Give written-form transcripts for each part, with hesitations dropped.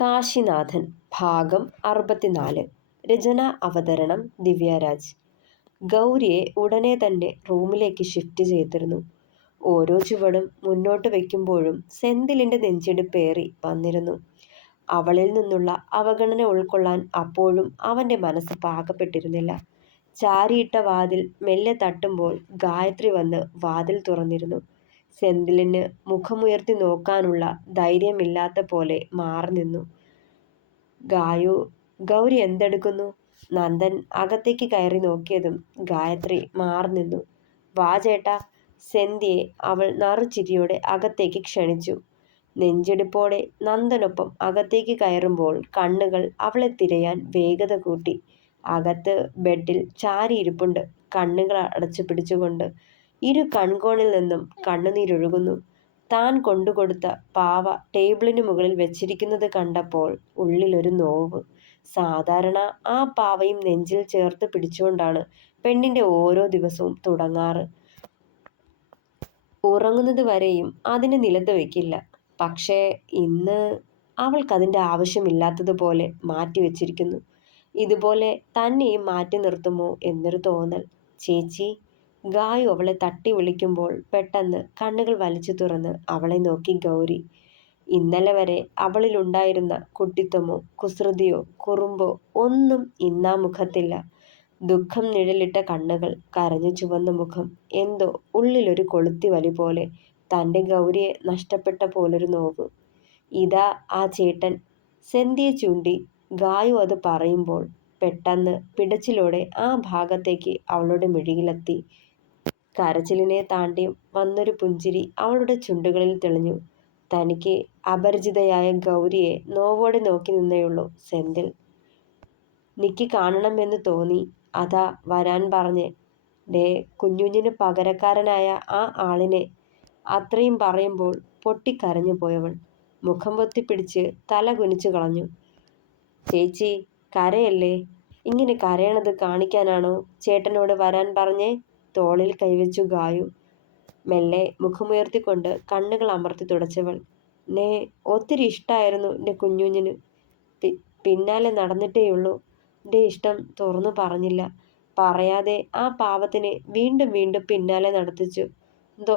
കാശിനാഥൻ ഭാഗം 64. രചന അവതരണം ദിവ്യരാജ്. ഗൗരിയെ ഉടനെ തന്നെ റൂമിലേക്ക് ഷിഫ്റ്റ് ചെയ്തിരുന്നു. ഓരോ ചുവടും മുന്നോട്ട് വയ്ക്കുമ്പോഴും സെന്തിലിന്റെ നെഞ്ചിടിപ്പേറി വന്നിരുന്നു. അവളിൽ നിന്നുള്ള അവഗണന ഉൾക്കൊള്ളാൻ അപ്പോഴും അവന്റെ മനസ്സ് പാകപ്പെട്ടിരുന്നില്ല. ചാരിയിട്ട വാതിൽ മെല്ലെ തട്ടുമ്പോൾ ഗായത്രി വന്ന് വാതിൽ തുറന്നിരുന്നു. സെന്തിലിന് മുഖമുയർത്തി നോക്കാനുള്ള ധൈര്യമില്ലാത്ത പോലെ മാറി നിന്നു. ഗൗരി എന്തെടുക്കുന്നു? നന്ദൻ അകത്തേക്ക് കയറി നോക്കിയതും ഗായത്രി മാറി നിന്നു. വാ ചേട്ടാ. സെന്തിയെ അവൾ നറുചിരിയോടെ അകത്തേക്ക് ക്ഷണിച്ചു. നെഞ്ചിടിപ്പോടെ നന്ദനൊപ്പം അകത്തേക്ക് കയറുമ്പോൾ കണ്ണുകൾ അവളെ തിരയാൻ വേഗത കൂട്ടി. അകത്ത് ബെഡിൽ ചാരിയിരിപ്പുണ്ട്, കണ്ണുകൾ അടച്ചു പിടിച്ചുകൊണ്ട്. ഇരു കൺകോണിൽ നിന്നും കണ്ണുനീരൊഴുകുന്നു. താൻ കൊണ്ടുകൊടുത്ത പാവ ടേബിളിന് മുകളിൽ വെച്ചിരിക്കുന്നത് കണ്ടപ്പോൾ ഉള്ളിലൊരു നോവ്. സാധാരണ ആ പാവയും നെഞ്ചിൽ ചേർത്ത് പിടിച്ചുകൊണ്ടാണ് പെണ്ണിന്റെ ഓരോ ദിവസവും തുടങ്ങാറ്. ഉറങ്ങുന്നത് വരെയും അതിനെ നിലത്ത് വയ്ക്കില്ല. പക്ഷേ ഇന്ന് അവൾക്കതിൻ്റെ ആവശ്യമില്ലാത്തതുപോലെ മാറ്റിവെച്ചിരിക്കുന്നു. ഇതുപോലെ തന്നെയും മാറ്റി നിർത്തുമോ എന്നൊരു തോന്നൽ. ചേച്ചി. ഗായു അവളെ തട്ടി വിളിക്കുമ്പോൾ പെട്ടെന്ന് കണ്ണുകൾ വലിച്ചു തുറന്ന് അവളെ നോക്കി ഗൗരി. ഇന്നലെ വരെ അവളിലുണ്ടായിരുന്ന കുട്ടിത്തമോ കുസൃതിയോ കുറുമ്പോ ഒന്നും ഇന്നാ മുഖത്തില്ല. ദുഃഖം നിഴലിട്ട കണ്ണുകൾ, കരഞ്ഞു ചുവന്ന മുഖം, എന്തോ ഉള്ളിലൊരു കൊളുത്തിവലി പോലെ. തൻ്റെ ഗൗരിയെ നഷ്ടപ്പെട്ട പോലൊരു നോവ്. ഇതാ ആ ചേട്ടൻ. സെന്തിയെ ചൂണ്ടി ഗായു അത് പറയുമ്പോൾ പെട്ടെന്ന് പിടച്ചിലോടെ ആ ഭാഗത്തേക്ക് അവളുടെ മിഴിയിലെത്തി. കരച്ചിലിനെ താണ്ടി വന്നൊരു പുഞ്ചിരി അവളുടെ ചുണ്ടുകളിൽ തെളിഞ്ഞു. തനിക്ക് അപരിചിതയായ ഗൗരിയെ നോവോടെ നോക്കി നിന്നേയുള്ളൂ സെന്തിൽ. നിക്ക് കാണണമെന്ന് തോന്നി, അതാ വരാൻ പറഞ്ഞേ. ഡേ കുഞ്ഞുഞ്ഞിന് പകരക്കാരനായ ആ ആളിനെ. അത്രയും പറയുമ്പോൾ പൊട്ടിക്കരഞ്ഞു പോയവൾ മുഖം പൊത്തിപ്പിടിച്ച് തല കുനിച്ചു കളഞ്ഞു. ചേച്ചി കരയല്ലേ. ഇങ്ങനെ കരയണത് കാണിക്കാനാണോ ചേട്ടനോട് വരാൻ പറഞ്ഞേ? തോളിൽ കൈവച്ചു ഗായു. മെല്ലെ മുഖമുയർത്തിക്കൊണ്ട് കണ്ണുകൾ അമർത്തി തുടച്ചവൾ. നേ ഒത്തിരി ഇഷ്ടായിരുന്നു എൻ്റെ കുഞ്ഞുഞ്ഞിന്. പിന്നാലെ നടന്നിട്ടേയുള്ളൂ. എൻ്റെ ഇഷ്ടം തുറന്നു പറഞ്ഞില്ല. പറയാതെ ആ പാവത്തിനെ വീണ്ടും വീണ്ടും പിന്നാലെ നടത്തിച്ചു. എന്തോ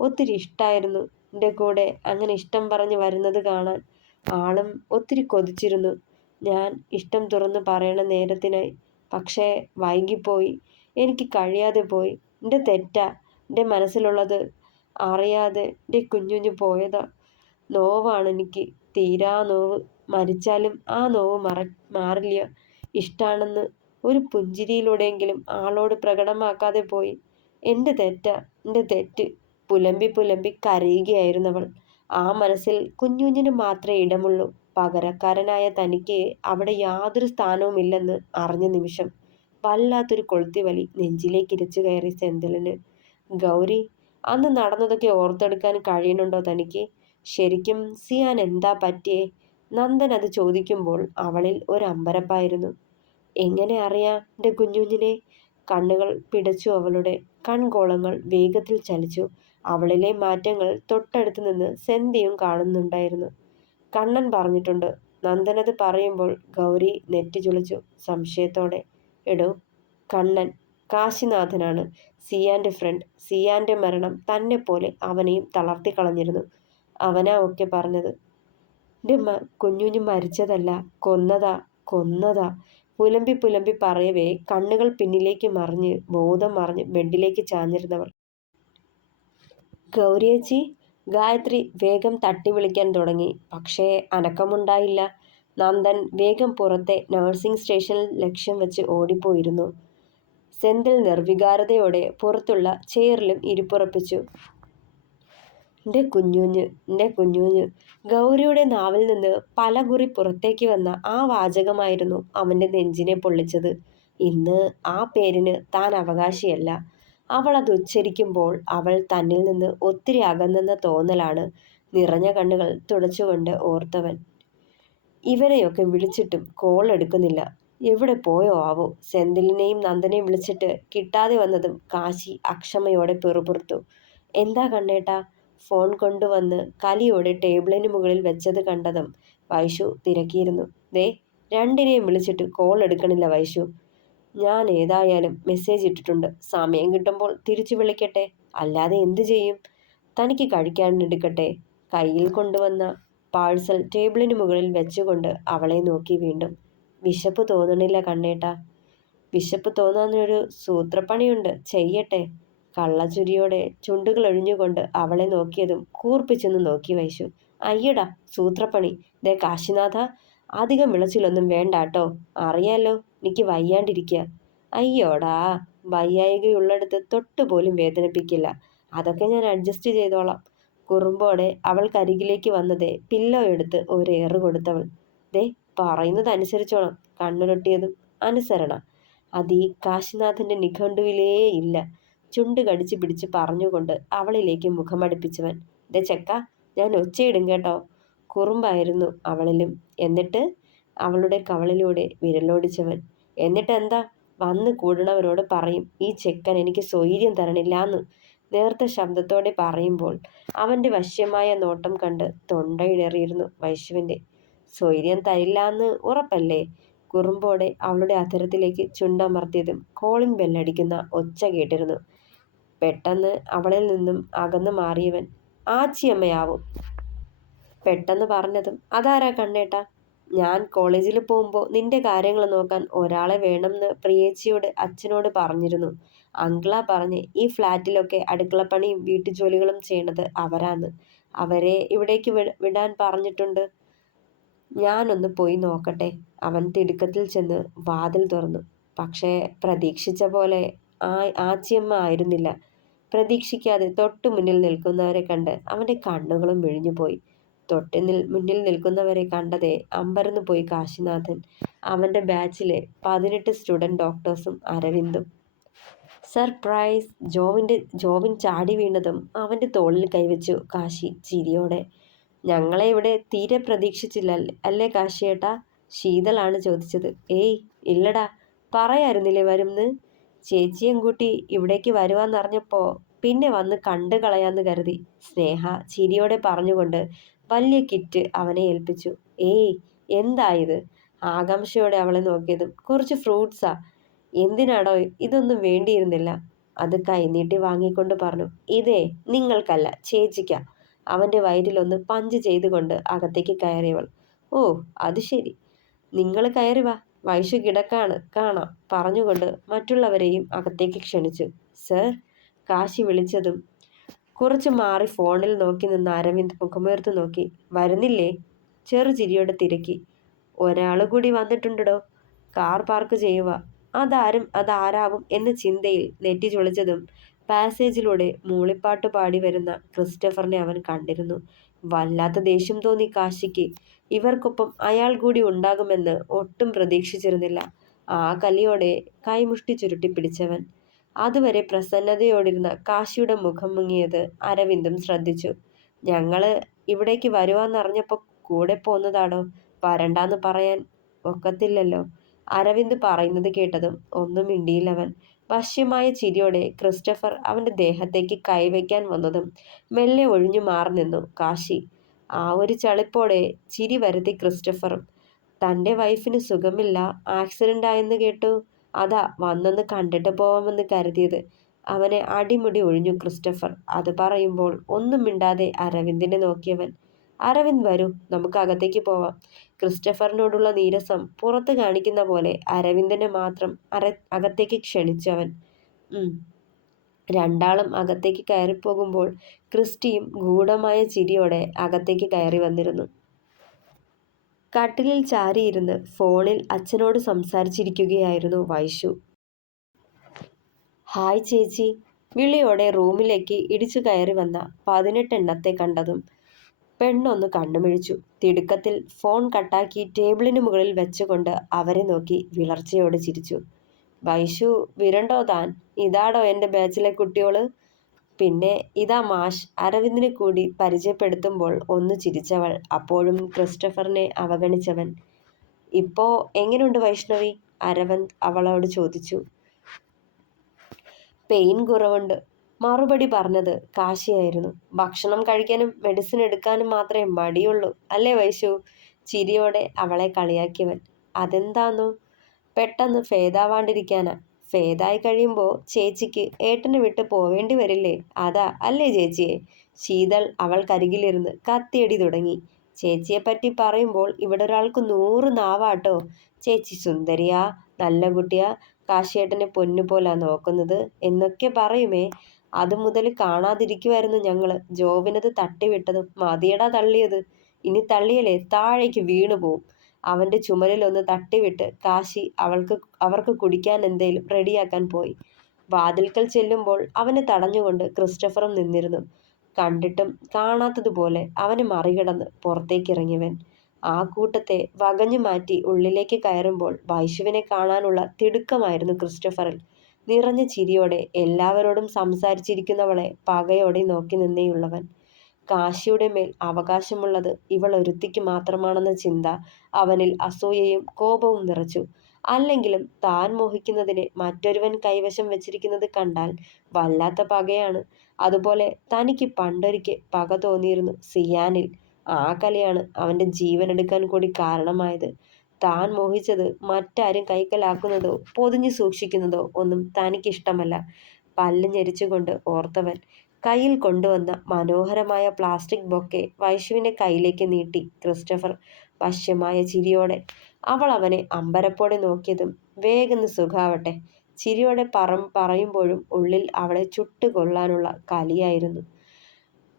ഒത്തിരി ഇഷ്ടായിരുന്നു എൻ്റെ കൂടെ അങ്ങനെ ഇഷ്ടം പറഞ്ഞ് വരുന്നത് കാണാൻ. ആളും ഒത്തിരി കൊതിച്ചിരുന്നു ഞാൻ ഇഷ്ടം തുറന്നു പറയണ നേരത്തിനായി. പക്ഷേ വൈകിപ്പോയി. എനിക്ക് കഴിയാതെ പോയി. എൻ്റെ തെറ്റാ. എൻ്റെ മനസ്സിലുള്ളത് അറിയാതെ എൻ്റെ കുഞ്ഞുഞ്ഞു പോയതാ. നോവാണ് എനിക്ക്, തീരാ നോവ്. മരിച്ചാലും ആ നോവ് മാറില്ല. ഇഷ്ടാണെന്ന് ഒരു പുഞ്ചിരിയിലൂടെയെങ്കിലും ആളോട് പ്രകടമാക്കാതെ പോയി. എൻ്റെ തെറ്റാ, എൻ്റെ തെറ്റ്. പുലമ്പി പുലമ്പി കരയുകയായിരുന്നവൾ. ആ മനസ്സിൽ കുഞ്ഞുഞ്ഞിന് മാത്രമേ ഇടമുള്ളൂ. പകരക്കാരനായ തനിക്ക് അവിടെ യാതൊരു സ്ഥാനവുമില്ലെന്ന് അറിഞ്ഞ നിമിഷം വല്ലാത്തൊരു കൊളുത്തിവലി നെഞ്ചിലേക്ക് ഇരച്ചു കയറി സെന്തിലിന്. ഗൗരി, അന്ന് നടന്നതൊക്കെ ഓർത്തെടുക്കാൻ കഴിയുന്നുണ്ടോ തനിക്ക്? ശരിക്കും സിയാൻ എന്താ പറ്റിയേ? നന്ദൻ അത് ചോദിക്കുമ്പോൾ അവളിൽ ഒരു അമ്പരപ്പായിരുന്നു. എങ്ങനെ അറിയാം എൻ്റെ കുഞ്ഞുഞ്ഞിനെ? കണ്ണുകൾ പിടച്ചു. അവളുടെ കൺകോളങ്ങൾ വേഗത്തിൽ ചലിച്ചു. അവളിലെ മാറ്റങ്ങൾ തൊട്ടടുത്ത് നിന്ന് സെന്തിയും കാണുന്നുണ്ടായിരുന്നു. കണ്ണൻ പറഞ്ഞിട്ടുണ്ട്. നന്ദനത് പറയുമ്പോൾ ഗൗരി നെറ്റി ചുളിച്ചു സംശയത്തോടെ. എടോ, കണ്ണൻ കാശിനാഥനാണ് സിയാന്റെ ഫ്രണ്ട്. സിയാന്റെ മരണം തന്നെ പോലെ അവനെയും തളർത്തിക്കളഞ്ഞിരുന്നു. അവനാ ഒക്കെ പറഞ്ഞത്. എൻ്റെ കുഞ്ഞുഞ്ഞു മരിച്ചതല്ല, കൊന്നതാ. പുലമ്പി പുലമ്പി പറയവേ കണ്ണുകൾ പിന്നിലേക്ക് മറിഞ്ഞ് ബോധം മറിഞ്ഞ് ബെഡിലേക്ക് ചാഞ്ഞിരുന്നവൾ. ഗൗരിയേച്ചി. ഗായത്രി വേഗം തട്ടി വിളിക്കാൻ തുടങ്ങി. പക്ഷേ അനക്കമുണ്ടായില്ല. നന്ദൻ വേഗം പുറത്തെ നഴ്സിംഗ് സ്റ്റേഷനിൽ ലക്ഷ്യം വെച്ച് ഓടിപ്പോയിരുന്നു. സെന്തിൽ നിർവികാരതയോടെ പുറത്തുള്ള ചെയറിലും ഇരിപ്പുറപ്പിച്ചു. എൻ്റെ കുഞ്ഞുഞ്ഞ്. ഗൗരിയുടെ നാവിൽ നിന്ന് പലകുറി പുറത്തേക്ക് വന്ന ആ വാചകമായിരുന്നു അവൻ്റെ നെഞ്ചിനെ പൊള്ളിച്ചത്. ഇന്ന് ആ പേരിന് താൻ അവകാശിയല്ല. അവൾ അത് ഉച്ചരിക്കുമ്പോൾ അവൾ തന്നിൽ നിന്ന് ഒത്തിരി അകന്നെന്ന തോന്നലാണ് നിറഞ്ഞ കണ്ണുകൾ തുടച്ചുകൊണ്ട് ഓർത്തവൻ. ഇവരെയൊക്കെ വിളിച്ചിട്ടും കോൾ എടുക്കുന്നില്ല. എവിടെ പോയോ ആവോ? സെന്തിലിനെയും നന്ദനെയും വിളിച്ചിട്ട് കിട്ടാതെ വന്നതും കാശി അക്ഷമയോടെ പിറുപിറുത്തു. എന്താ കണ്ണേട്ടാ? ഫോൺ കൊണ്ടുവന്ന് കലിയോടെ ടേബിളിന് മുകളിൽ വെച്ചത് കണ്ടതും വൈഷു തിരക്കിയിരുന്നു. ദേ, രണ്ടിനെയും വിളിച്ചിട്ട് കോൾ എടുക്കണില്ല വൈഷു. ഞാൻ ഏതായാലും മെസ്സേജ് ഇട്ടിട്ടുണ്ട്. സമയം കിട്ടുമ്പോൾ തിരിച്ചു വിളിക്കട്ടെ. അല്ലാതെ എന്തു ചെയ്യും? തനിക്ക് കഴിക്കാൻ എടുക്കട്ടെ. കയ്യിൽ കൊണ്ടുവന്ന പാഴ്സൽ ടേബിളിന് മുകളിൽ വെച്ചുകൊണ്ട് അവളെ നോക്കി വീണ്ടും. വിശപ്പ് തോന്നണില്ല കണ്ണേട്ടാ. വിശപ്പ് തോന്നാനൊരു സൂത്രപ്പണിയുണ്ട്, ചെയ്യട്ടെ. കള്ളച്ചുരിയോടെ ചുണ്ടുകൾ ഒഴിഞ്ഞുകൊണ്ട് അവളെ നോക്കിയതും കൂർപ്പിച്ചെന്ന് നോക്കി വൈശു. അയ്യടാ സൂത്രപ്പണി. ദേ കാശിനാഥ, അധികം വിളച്ചിലൊന്നും വേണ്ടാട്ടോ. അറിയാലോ എനിക്ക് വയ്യാണ്ടിരിക്കുക. അയ്യോടാ, വയ്യായികയുള്ളിടത്ത് തൊട്ടുപോലും വേദനിപ്പിക്കില്ല. അതൊക്കെ ഞാൻ അഡ്ജസ്റ്റ് ചെയ്തോളാം. കുറുമ്പോടെ അവൾക്കരികിലേക്ക് വന്നതേ പില്ലോ എടുത്ത് ഒരേറ് കൊടുത്തവൾ. ദേ, പറയുന്നത് അനുസരിച്ചോണം. കണ്ണുരൊട്ടിയതും അനുസരണ അതീ കാശിനാഥന്റെ നിഘണ്ടുവിലേ ഇല്ല. ചുണ്ട് കടിച്ചു പിടിച്ച് പറഞ്ഞുകൊണ്ട് അവളിലേക്ക് മുഖമടുപ്പിച്ചവൻ. ദേ ചെക്ക, ഞാൻ ഒച്ചയിടും കേട്ടോ. കുറുമ്പായിരുന്നു അവളിലും. എന്നിട്ട് അവളുടെ കവളിലൂടെ വിരലോടിച്ചവൻ. എന്നിട്ട് എന്താ? വന്ന് കൂടണവരോട് പറയും ഈ ചെക്കൻ എനിക്ക് സ്വൈര്യം തരണില്ലാന്ന്. നേർത്ത ശബ്ദത്തോടെ പറയുമ്പോൾ അവന്റെ വശ്യമായ നോട്ടം കണ്ട് തൊണ്ടയിടറിയിരുന്നു വൈശുവിന്റെ. സ്വൈര്യം തരില്ലാന്ന് ഉറപ്പല്ലേ? കുറുമ്പോടെ അവളുടെ അധരത്തിലേക്ക് ചുണ്ടമർത്തിയതും കോളിംഗ് ബെല്ലടിക്കുന്ന ഒച്ച കേട്ടിരുന്നു. പെട്ടെന്ന് അവളിൽ നിന്നും അകന്നു മാറിയവൻ. ആച്ചിയമ്മയാവും. പെട്ടെന്ന് പറഞ്ഞതും അതാരാ കണ്ണേട്ടാ? ഞാൻ കോളേജിൽ പോകുമ്പോൾ നിന്റെ കാര്യങ്ങൾ നോക്കാൻ ഒരാളെ വേണമെന്ന് പ്രിയേച്ചിയോട് അച്ഛനോട് പറഞ്ഞിരുന്നു. അങ്കിളാ പറഞ്ഞ് ഈ ഫ്ലാറ്റിലൊക്കെ അടുക്കളപ്പണിയും വീട്ടുജോലികളും ചെയ്യണത് അവരാന്ന്. അവരെ ഇവിടേക്ക് വിടാൻ പറഞ്ഞിട്ടുണ്ട്. ഞാനൊന്ന് പോയി നോക്കട്ടെ. അവൻ തിടുക്കത്തിൽ ചെന്ന് വാതിൽ തുറന്നു. പക്ഷേ പ്രതീക്ഷിച്ച പോലെ ആച്ചിയമ്മ ആയിരുന്നില്ല. പ്രതീക്ഷിക്കാതെ തൊട്ടു മുന്നിൽ നിൽക്കുന്നവരെ കണ്ട് അവൻ്റെ കണ്ണുകളും വിഴിഞ്ഞുപോയി. മുന്നിൽ നിൽക്കുന്നവരെ കണ്ടതേ അമ്പരന്ന് പോയി കാശിനാഥൻ. അവൻ്റെ ബാച്ചിലെ 18 സ്റ്റുഡൻറ് ഡോക്ടേഴ്സും അരവിന്ദും. സർപ്രൈസ്! ജോബിൻ ചാടി വീണതും അവൻ്റെ തോളിൽ കൈവച്ചു കാശി ചിരിയോടെ. ഞങ്ങളെ ഇവിടെ തീരെ പ്രതീക്ഷിച്ചില്ല അല്ലേ കാശിയേട്ടാ? ശീതളാണ് ചോദിച്ചത്. ഏയ് ഇല്ലടാ, പറയായിരുന്നില്ലേ വരുംന്ന്. ചേച്ചിയും കൂട്ടി ഇവിടേക്ക് വരുവാന്നറിഞ്ഞപ്പോൾ പിന്നെ വന്ന് കണ്ടു കളയാന്ന് കരുതി. സ്നേഹ ചിരിയോടെ പറഞ്ഞുകൊണ്ട് വലിയ കിറ്റ് അവനെ ഏൽപ്പിച്ചു. ഏയ് എന്തായത്? ആകാംക്ഷയോടെ അവളെ നോക്കിയതും. കുറച്ച് ഫ്രൂട്ട്സാ. എന്തിനാടോ? ഇതൊന്നും വേണ്ടിയിരുന്നില്ല. അത് കൈനീട്ടി വാങ്ങിക്കൊണ്ട് പറഞ്ഞു. ഇതേ നിങ്ങൾക്കല്ല, ചേച്ചിക്കാ. അവൻ്റെ വയറ്റിലൊന്ന് പഞ്ച് ചെയ്തുകൊണ്ട് അകത്തേക്ക് കയറിയവൾ. ഓ അത് ശരി, നിങ്ങൾ കയറി വാ, വൈഷു കിടക്കാണ്, കാണാം പറഞ്ഞുകൊണ്ട് മറ്റുള്ളവരെയും അകത്തേക്ക് ക്ഷണിച്ചു. സർ, കാശി വിളിച്ചതും കുറച്ച് മാറി ഫോണിൽ നോക്കി നിന്ന അരവിന്ദ് മുഖമുയർത്ത് നോക്കി. വരുന്നില്ലേ? ചെറുചിരിയോടെ തിരക്കി. ഒരാൾ കൂടി വന്നിട്ടുണ്ടോ? കാർ പാർക്ക് ചെയ്യുക. അതാരാവും എന്ന ചിന്തയിൽ നെറ്റി ചുളിച്ചതും പാസേജിലൂടെ മൂളിപ്പാട്ട് പാടി വരുന്ന ക്രിസ്റ്റഫറിനെ അവൻ കണ്ടിരുന്നു. വല്ലാത്ത ദേഷ്യം തോന്നി കാശിക്ക്. ഇവർക്കൊപ്പം അയാൾ കൂടി ഉണ്ടാകുമെന്ന് ഒട്ടും പ്രതീക്ഷിച്ചിരുന്നില്ല. ആ കലിയോടെ കൈമുഷ്ടി ചുരുട്ടി പിടിച്ചവൻ. അതുവരെ പ്രസന്നതയോടിരുന്ന കാശിയുടെ മുഖം മുങ്ങിയത് അരവിന്ദും ശ്രദ്ധിച്ചു. ഞങ്ങള് ഇവിടേക്ക് വരുവാന്നറിഞ്ഞപ്പോൾ കൂടെ പോന്നതാടോ. വരണ്ടാന്ന് പറയാൻ ഒക്കത്തില്ലല്ലോ. അരവിന്ദ് പറയുന്നത് കേട്ടതും ഒന്നും മിണ്ടിയില്ലവൻ. വശ്യമായ ചിരിയോടെ ക്രിസ്റ്റഫർ അവൻ്റെ ദേഹത്തേക്ക് കൈവയ്ക്കാൻ വന്നതും മെല്ലെ ഒഴിഞ്ഞു മാറി നിന്നു കാശി. ആ ഒരു ചളിപ്പോടെ ചിരി വരുത്തി ക്രിസ്റ്റഫറും. തൻ്റെ വൈഫിന് സുഖമില്ല, ആക്സിഡൻ്റ് ആയെന്ന് കേട്ടു. അതാ വന്നൊന്ന് കണ്ടിട്ട് പോവാമെന്ന് കരുതിയത്. അവനെ അടിമുടി ഒഴിഞ്ഞു ക്രിസ്റ്റഫർ. അത് പറയുമ്പോൾ ഒന്നും മിണ്ടാതെ അരവിന്ദിനെ നോക്കിയവൻ. അരവിന്ദ് വരൂ, നമുക്ക് അകത്തേക്ക് പോവാം. ക്രിസ്റ്റഫറിനോടുള്ള നീരസം പുറത്ത് കാണിക്കുന്ന പോലെ അരവിന്ദനെ മാത്രം അകത്തേക്ക് ക്ഷണിച്ചവൻ. രണ്ടാളും അകത്തേക്ക് കയറിപ്പോകുമ്പോൾ ക്രിസ്റ്റിയും ഗൂഢമായ ചിരിയോടെ അകത്തേക്ക് കയറി വന്നിരുന്നു. കട്ടിലിൽ ചാരിയിരുന്ന് ഫോണിൽ അച്ഛനോട് സംസാരിച്ചിരിക്കുകയായിരുന്നു വൈഷു. ഹായ് ചേച്ചി. വിളിയോടെ റൂമിലേക്ക് ഇടിച്ചു കയറി വന്ന 18 എണ്ണത്തെ കണ്ടതും പെണ്ണൊന്ന് കണ്ണുമിഴിച്ചു. തിടുക്കത്തിൽ ഫോൺ കട്ടാക്കി ടേബിളിന് മുകളിൽ വെച്ചുകൊണ്ട് അവരെ നോക്കി വിളർച്ചയോടെ ചിരിച്ചു. വൈഷു, വിരണ്ടോ താൻ? ഇതാടോ എൻ്റെ ബാച്ചിലെ കുട്ടിയോള്. പിന്നെ ഇതാ മാഷ്. അരവിന്ദിനെ കൂടി പരിചയപ്പെടുത്തുമ്പോൾ ഒന്ന് ചിരിച്ചവൾ. അപ്പോഴും ക്രിസ്റ്റഫറിനെ അവഗണിച്ചവൻ. ഇപ്പോ എങ്ങനെയുണ്ട് വൈഷ്ണവി? അരവിന്ദ് അവളോട് ചോദിച്ചു. പെയിൻ കുറവുണ്ട്. മറുപടി പറഞ്ഞത് കാശിയായിരുന്നു. ഭക്ഷണം കഴിക്കാനും മെഡിസിൻ എടുക്കാനും മാത്രമേ മടിയുള്ളൂ അല്ലേ വൈശു? ചിരിയോടെ അവളെ കളിയാക്കിയവൻ. അതെന്താന്നു? പെട്ടെന്ന് ഫേദാവാണ്ടിരിക്കാനാ. ഫേദായി കഴിയുമ്പോൾ ചേച്ചിക്ക് ഏട്ടനെ വിട്ട് പോവേണ്ടി വരില്ലേ? അതാ അല്ലേ ചേച്ചിയെ? ശീതൾ അവൾക്കരികിലിരുന്ന് കത്തിയടി തുടങ്ങി. ചേച്ചിയെപ്പറ്റി പറയുമ്പോൾ ഇവിടെ ഒരാൾക്ക് 100 നാവാട്ടോ. ചേച്ചി സുന്ദരിയാ, നല്ല കുട്ടിയാ, കാശിയേട്ടനെ പൊന്നുപോലാ നോക്കുന്നത് എന്നൊക്കെ പറയുമേ. അത് മുതൽ കാണാതിരിക്കുമായിരുന്നു ഞങ്ങള്. ജോവിനത് തട്ടിവിട്ടതും മതിയടാ തള്ളിയത്. ഇനി തള്ളിയല്ലേ താഴേക്ക് വീണു പോവും. അവന്റെ ചുമലിലൊന്ന് തട്ടിവിട്ട് കാശി അവർക്ക് കുടിക്കാൻ എന്തേലും റെഡിയാക്കാൻ പോയി. വാതിൽക്കൽ ചെല്ലുമ്പോൾ അവനെ തടഞ്ഞുകൊണ്ട് ക്രിസ്റ്റഫറും നിന്നിരുന്നു. കണ്ടിട്ടും കാണാത്തതുപോലെ അവനെ മറികടന്ന് പുറത്തേക്കിറങ്ങിയവൻ ആ കൂട്ടത്തെ വകഞ്ഞു മാറ്റി ഉള്ളിലേക്ക് കയറുമ്പോൾ വൈശുവിനെ കാണാനുള്ള തിടുക്കമായിരുന്നു ക്രിസ്റ്റഫറിൽ. നിറഞ്ഞ ചിരിയോടെ എല്ലാവരോടും സംസാരിച്ചിരിക്കുന്നവളെ പകയോടെ നോക്കി നിന്നേയുള്ളവൻ. കാശിയുടെ മേൽ അവകാശമുള്ളത് ഇവൾ ഒരുത്തിക്ക് മാത്രമാണെന്ന ചിന്ത അവനിൽ അസൂയയും കോപവും നിറച്ചു. അല്ലെങ്കിലും താൻ മോഹിക്കുന്നതിനെ മറ്റൊരുവൻ കൈവശം വെച്ചിരിക്കുന്നത് കണ്ടാൽ വല്ലാത്ത പകയാണ്. അതുപോലെ തനിക്ക് പണ്ടൊരിക്കൽ പക തോന്നിയിരുന്നു സിയാനിൽ. ആ കലയാണ് അവന്റെ ജീവനെടുക്കാൻ കൂടി കാരണമായത്. താൻ മോഹിച്ചത് മറ്റാരും കൈക്കലാക്കുന്നതോ പൊതിഞ്ഞു സൂക്ഷിക്കുന്നതോ ഒന്നും തനിക്കിഷ്ടമല്ല. പല്ല് ഞെരിച്ചുകൊണ്ട് ഓർത്തവൻ കയ്യിൽ കൊണ്ടുവന്ന മനോഹരമായ പ്ലാസ്റ്റിക് ബൊക്കെ വൈശുവിന്റെ കയ്യിലേക്ക് നീട്ടി ക്രിസ്റ്റഫർ വശ്യമായ ചിരിയോടെ. അവൾ അവനെ അമ്പരപ്പോടെ നോക്കിയതും വേഗന്ന് സുഖാവട്ടെ. ചിരിയോടെ പറയുമ്പോഴും ഉള്ളിൽ അവളെ ചുട്ടുകൊള്ളാനുള്ള കലിയായിരുന്നു.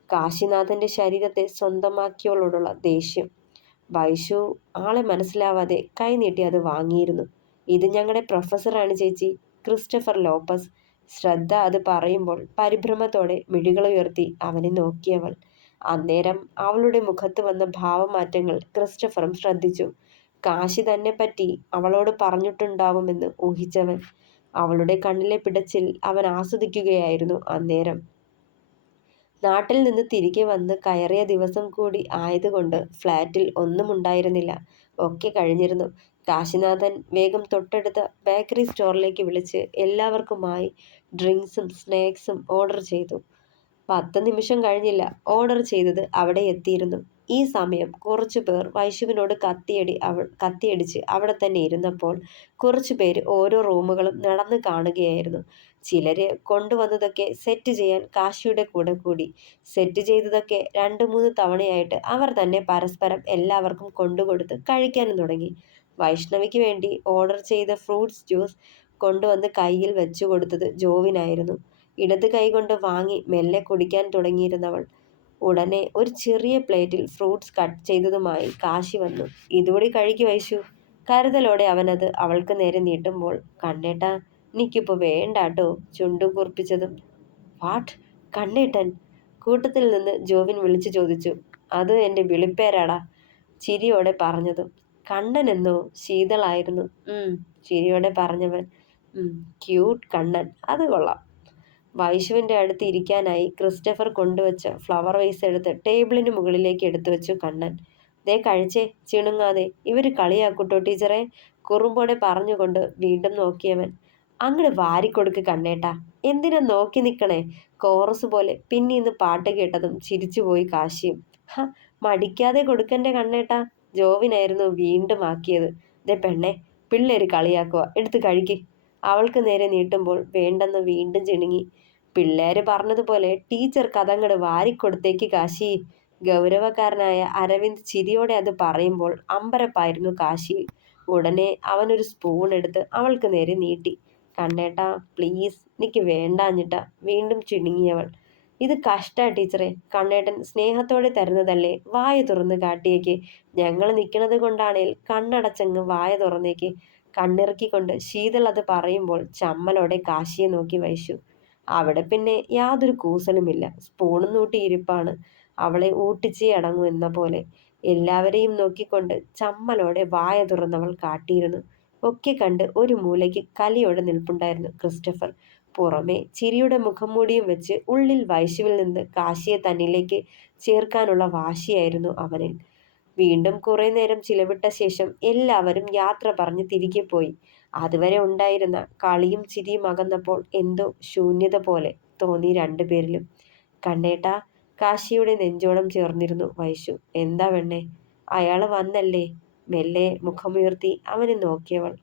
കാശിനാഥന്റെ ശരീരത്തെ സ്വന്തമാക്കിയവളോടുള്ള ദേഷ്യം. വൈശു ആളെ മനസ്സിലാവാതെ കൈനീട്ടി അത് വാങ്ങിയിരുന്നു. ഇത് ഞങ്ങളുടെ പ്രൊഫസറാണ് ചേച്ചി, ക്രിസ്റ്റഫർ ലോപ്പസ്. ശ്രദ്ധ അത് പറയുമ്പോൾ പരിഭ്രമത്തോടെ മിഴികളുയർത്തി അവനെ നോക്കിയവൾ. അന്നേരം അവളുടെ മുഖത്ത് വന്ന ഭാവമാറ്റങ്ങൾ ക്രിസ്റ്റഫറും ശ്രദ്ധിച്ചു. കാശി തന്നെപ്പറ്റി അവളോട് പറഞ്ഞിട്ടുണ്ടാവുമെന്ന് ഊഹിച്ചവൻ. അവളുടെ കണ്ണിലെ പിടച്ചിൽ അവൻ ആസ്വദിക്കുകയായിരുന്നു അന്നേരം. നാട്ടിൽ നിന്ന് തിരികെ വന്ന് കയറിയ ദിവസം കൂടി ആയതുകൊണ്ട് ഫ്ലാറ്റിൽ ഒന്നും ഉണ്ടായിരുന്നില്ല. ഒക്കെ കഴിഞ്ഞിരുന്നു. കാശിനാഥൻ വേഗം തൊട്ടടുത്ത ബേക്കറി സ്റ്റോറിലേക്ക് വിളിച്ച് എല്ലാവർക്കുമായി ഡ്രിങ്ക്സും സ്നാക്സും ഓർഡർ ചെയ്തു. 10 നിമിഷം കഴിഞ്ഞില്ല ഓർഡർ ചെയ്തത് അവിടെ എത്തിയിരുന്നു. ഈ സമയം കുറച്ചു പേർ വൈശുവിനോട് കത്തിയടിച്ച് അവിടെ തന്നെ ഇരുന്നപ്പോൾ കുറച്ചു പേര് ഓരോ റൂമുകളും നടന്ന് കാണുകയായിരുന്നു. ചിലര് കൊണ്ടുവന്നതൊക്കെ സെറ്റ് ചെയ്യാൻ കാശിയുടെ കൂടെ കൂടി. സെറ്റ് ചെയ്തതൊക്കെ 2-3 തവണയായിട്ട് അവർ തന്നെ പരസ്പരം എല്ലാവർക്കും കൊണ്ടുകൊടുത്ത് കഴിക്കാനും തുടങ്ങി. വൈഷ്ണവിക്ക് വേണ്ടി ഓർഡർ ചെയ്ത ഫ്രൂട്ട്സ് ജ്യൂസ് കൊണ്ടുവന്ന് കയ്യിൽ വെച്ചു കൊടുത്തത് ജോവിനായിരുന്നു. ഇടത് കൈകൊണ്ട് വാങ്ങി മെല്ലെ കുടിക്കാൻ തുടങ്ങിയിരുന്നവൾ. ഉടനെ ഒരു ചെറിയ പ്ലേറ്റിൽ ഫ്രൂട്ട്സ് കട്ട് ചെയ്തതുമായി കാശി വന്നു. ഇതുകൂടി കഴിക്കു വൈശു. കരുതലോടെ അവനത് അവൾക്ക് നേരെ നീട്ടുമ്പോൾ, കണ്ണേട്ടാ എനിക്കിപ്പോൾ വേണ്ടാട്ടോ. ചുണ്ടും കുറിപ്പിച്ചതും. വാട്ട്? കണ്ണേട്ടൻ? കൂട്ടത്തിൽ നിന്ന് ജോവിൻ വിളിച്ചു ചോദിച്ചു. അത് എൻ്റെ വിളിപ്പേരാടാ, ചിരിയോടെ പറഞ്ഞതും. കണ്ണനെന്നോ? ശീതളായിരുന്നു. ചിരിയോടെ പറഞ്ഞവൻ. ക്യൂട്ട് കണ്ണൻ, അത് കൊള്ളാം. വൈശുവിൻ്റെ അടുത്ത് ഇരിക്കാനായി ക്രിസ്റ്റഫർ കൊണ്ടുവച്ച ഫ്ലവർ വൈസ് എടുത്ത് ടേബിളിന് മുകളിലേക്ക് എടുത്തു വെച്ചു കണ്ണൻ. ദേ കഴിച്ചേ, ചിണുങ്ങാതെ. ഇവർ കളിയാക്കൂട്ടോ ടീച്ചറെ, കുറുമ്പോടെ പറഞ്ഞുകൊണ്ട് വീണ്ടും നോക്കിയവൻ. അങ്ങട് വാരിക്കൊടുക്ക് കണ്ണേട്ടാ. എന്തിനാ നോക്കി നിൽക്കണേ? കോറസ് പോലെ പിന്നീന്ന് പാട്ട് കേട്ടതും ചിരിച്ചുപോയി കാശിയും. മടിക്കാതെ കൊടുക്കൻ്റെ കണ്ണേട്ടാ. ജോവിനായിരുന്നു വീണ്ടും ആക്കിയത്. ദേ പെണ്ണെ, പിള്ളേര് കളിയാക്കുക, എടുത്ത് കഴിക്ക്. അവൾക്ക് നേരെ നീട്ടുമ്പോൾ വേണ്ടെന്ന് വീണ്ടും ചിണുങ്ങി. പിള്ളേര് പറഞ്ഞതുപോലെ ടീച്ചർക്ക് അതങ്ങട് വാരിക്കൊടുത്തേക്ക് കാശി. ഗൗരവക്കാരനായ അരവിന്ദ് ചിരിയോടെ അത് പറയുമ്പോൾ അമ്പരപ്പായിരുന്നു കാശിയിൽ. ഉടനെ അവനൊരു സ്പൂൺ എടുത്ത് അവൾക്ക് നേരെ നീട്ടി. കണ്ണേട്ടാ പ്ലീസ്, എനിക്ക് വേണ്ടാഞ്ഞിട്ടാ. വീണ്ടും ചിണുങ്ങിയവൾ. ഇത് കഷ്ടാ ടീച്ചറെ. കണ്ണേട്ടൻ സ്നേഹത്തോടെ തരുന്നതല്ലേ, വായ തുറന്ന് കാട്ടിയേക്ക്. ഞങ്ങൾ നിൽക്കുന്നത് കൊണ്ടാണേൽ കണ്ണടച്ചങ്ങ് വായ തുറന്നേക്ക്. കണ്ണിറുക്കിക്കൊണ്ട് ശീതൾ അത് പറയുമ്പോൾ ചമ്മലോടെ കാശിയെ നോക്കി വൈശു. അവിടെ പിന്നെ യാതൊരു കൂസലുമില്ല. സ്പൂണും നൂട്ടിയിരിപ്പാണ്. അവളെ ഊട്ടിച്ചേ അടങ്ങൂ എന്ന പോലെ. എല്ലാവരെയും നോക്കിക്കൊണ്ട് ചമ്മലോടെ വായ തുറന്നവൾ കാട്ടിയിരുന്നു. ഒക്കെ കണ്ട് ഒരു മൂലയ്ക്ക് കലിയോടെ നിൽപ്പുണ്ടായിരുന്നു ക്രിസ്റ്റഫർ. പുറമെ ചിരിയുടെ മുഖംമൂടിയും വെച്ച് ഉള്ളിൽ വൈശുവിൽ നിന്ന് കാശിയെ തന്നിലേക്ക് ചേർക്കാനുള്ള വാശിയായിരുന്നു അവനിൽ. വീണ്ടും കുറെ നേരം ചിലവിട്ട ശേഷം എല്ലാവരും യാത്ര പറഞ്ഞ് തിരികെ പോയി. അതുവരെ ഉണ്ടായിരുന്ന കളിയും ചിരിയും അകന്നപ്പോൾ എന്തോ ശൂന്യത പോലെ തോന്നി രണ്ടുപേരിലും. കണ്ണേട്ടാ, കാശിയുടെ നെഞ്ചോളം ചേർന്നിരുന്നു വൈശു. എന്താ പെണ്ണേ? അയാള് വന്നല്ലേ? മെല്ലെ മുഖമുയർത്തി അവനെ നോക്കിയവൾ.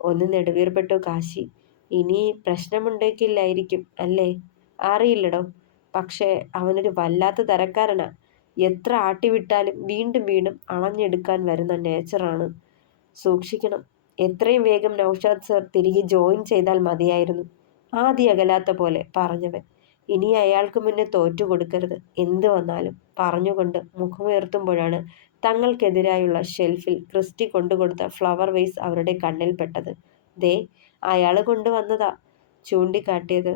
ഒന്ന് നെടുവീർപ്പെട്ടു കാശി. ഇനി പ്രശ്നമുണ്ടാക്കില്ലായിരിക്കും അല്ലേ? അറിയില്ലടോ. പക്ഷേ അവനൊരു വല്ലാത്ത തരക്കാരനാ. എത്ര ആട്ടിവിട്ടാലും വീണ്ടും വീണ്ടും അണഞ്ഞെടുക്കാൻ വരുന്ന നേച്ചറാണ്. സൂക്ഷിക്കണം. എത്രയും വേഗം നൗഷാദ് സർ തിരികെ ജോയിൻ ചെയ്താൽ മതിയായിരുന്നു. ആദ്യ അകലാത്ത പോലെ പറഞ്ഞവൻ. ഇനി അയാൾക്ക് മുന്നേ തോറ്റുകൊടുക്കരുത്, എന്തു വന്നാലും പറഞ്ഞുകൊണ്ട് മുഖമുയർത്തുമ്പോഴാണ് തങ്ങൾക്കെതിരായുള്ള ഷെൽഫിൽ ക്രിസ്റ്റി കൊണ്ടുകൊടുത്ത ഫ്ലവർ വേസ് അവരുടെ കണ്ണിൽപ്പെട്ടത്. ദേ, അയാള് കൊണ്ടുവന്നതാ ചൂണ്ടിക്കാട്ടിയത്.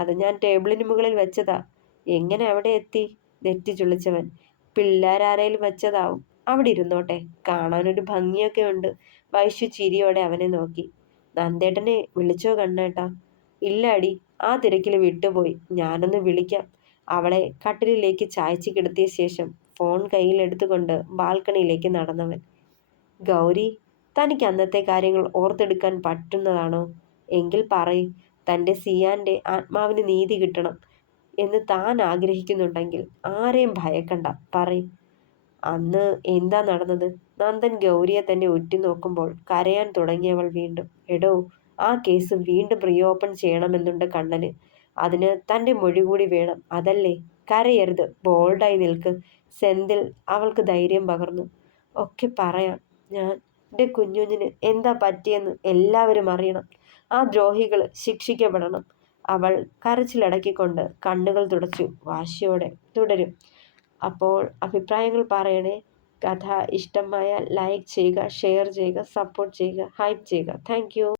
അത് ഞാൻ ടേബിളിന് മുകളിൽ വെച്ചതാ. എങ്ങനെ അവിടെ എത്തി? നെറ്റി ചുളിച്ചവൻ. പിള്ളേരാരേലും വെച്ചതാവും. അവിടെ ഇരുന്നോട്ടെ, കാണാനൊരു ഭംഗിയൊക്കെ ഉണ്ട്. വൈശു ചിരിയോടെ അവനെ നോക്കി. നന്ദേട്ടനെ വിളിച്ചോ കണ്ണേട്ടാ? ഇല്ല അടി, ആ തിരക്കിൽ വിട്ടുപോയി. ഞാനൊന്ന് വിളിക്കാം. അവളെ കട്ടിലിലേക്ക് ചായച്ചു കിടത്തിയ ശേഷം ഫോൺ കയ്യിലെടുത്തുകൊണ്ട് ബാൽക്കണിയിലേക്ക് നടന്നവൻ. ഗൗരി, തനിക്ക് അന്നത്തെ കാര്യങ്ങൾ ഓർത്തെടുക്കാൻ പറ്റുന്നതാണോ? എങ്കിൽ പറയ്. തൻ്റെ സിയാന്റെ ആത്മാവിന് നീതി കിട്ടണം എന്ന് താൻ ആഗ്രഹിക്കുന്നുണ്ടെങ്കിൽ ആരെയും ഭയക്കണ്ട, പറയ്. അന്ന് എന്താ നടന്നത്? നന്ദൻ ഗൗരിയെ തന്നെ ഉറ്റുനോക്കുമ്പോൾ കരയാൻ തുടങ്ങിയവൾ വീണ്ടും. എടോ, ആ കേസ് വീണ്ടും റീഓപ്പൺ ചെയ്യണമെന്നുണ്ട് കണ്ണന്. അതിന് തൻ്റെ മൊഴി കൂടി വേണം, അതല്ലേ? കരയരുത്, ബോൾഡായി നിൽക്ക്. സെന്തിൽ അവൾക്ക് ധൈര്യം പകർന്നു. ഒക്കെ പറയാം ഞാൻ. എൻ്റെ കുഞ്ഞുഞ്ഞിന് എന്താ പറ്റിയെന്ന് എല്ലാവരും അറിയണം. ആ ദ്രോഹികൾ ശിക്ഷിക്കപ്പെടണം. അവൾ കരച്ചിലടക്കിക്കൊണ്ട് കണ്ണുകൾ തുടച്ചു വാശിയോടെ. തുടരും. അപ്പോൾ അഭിപ്രായങ്ങൾ പറയണേ. കഥ ഇഷ്ടമായാൽ ലൈക്ക് ചെയ്യുക, ഷെയർ ചെയ്യുക, സപ്പോർട്ട് ചെയ്യുക, ഹൈപ്പ് ചെയ്യുക. Thank you.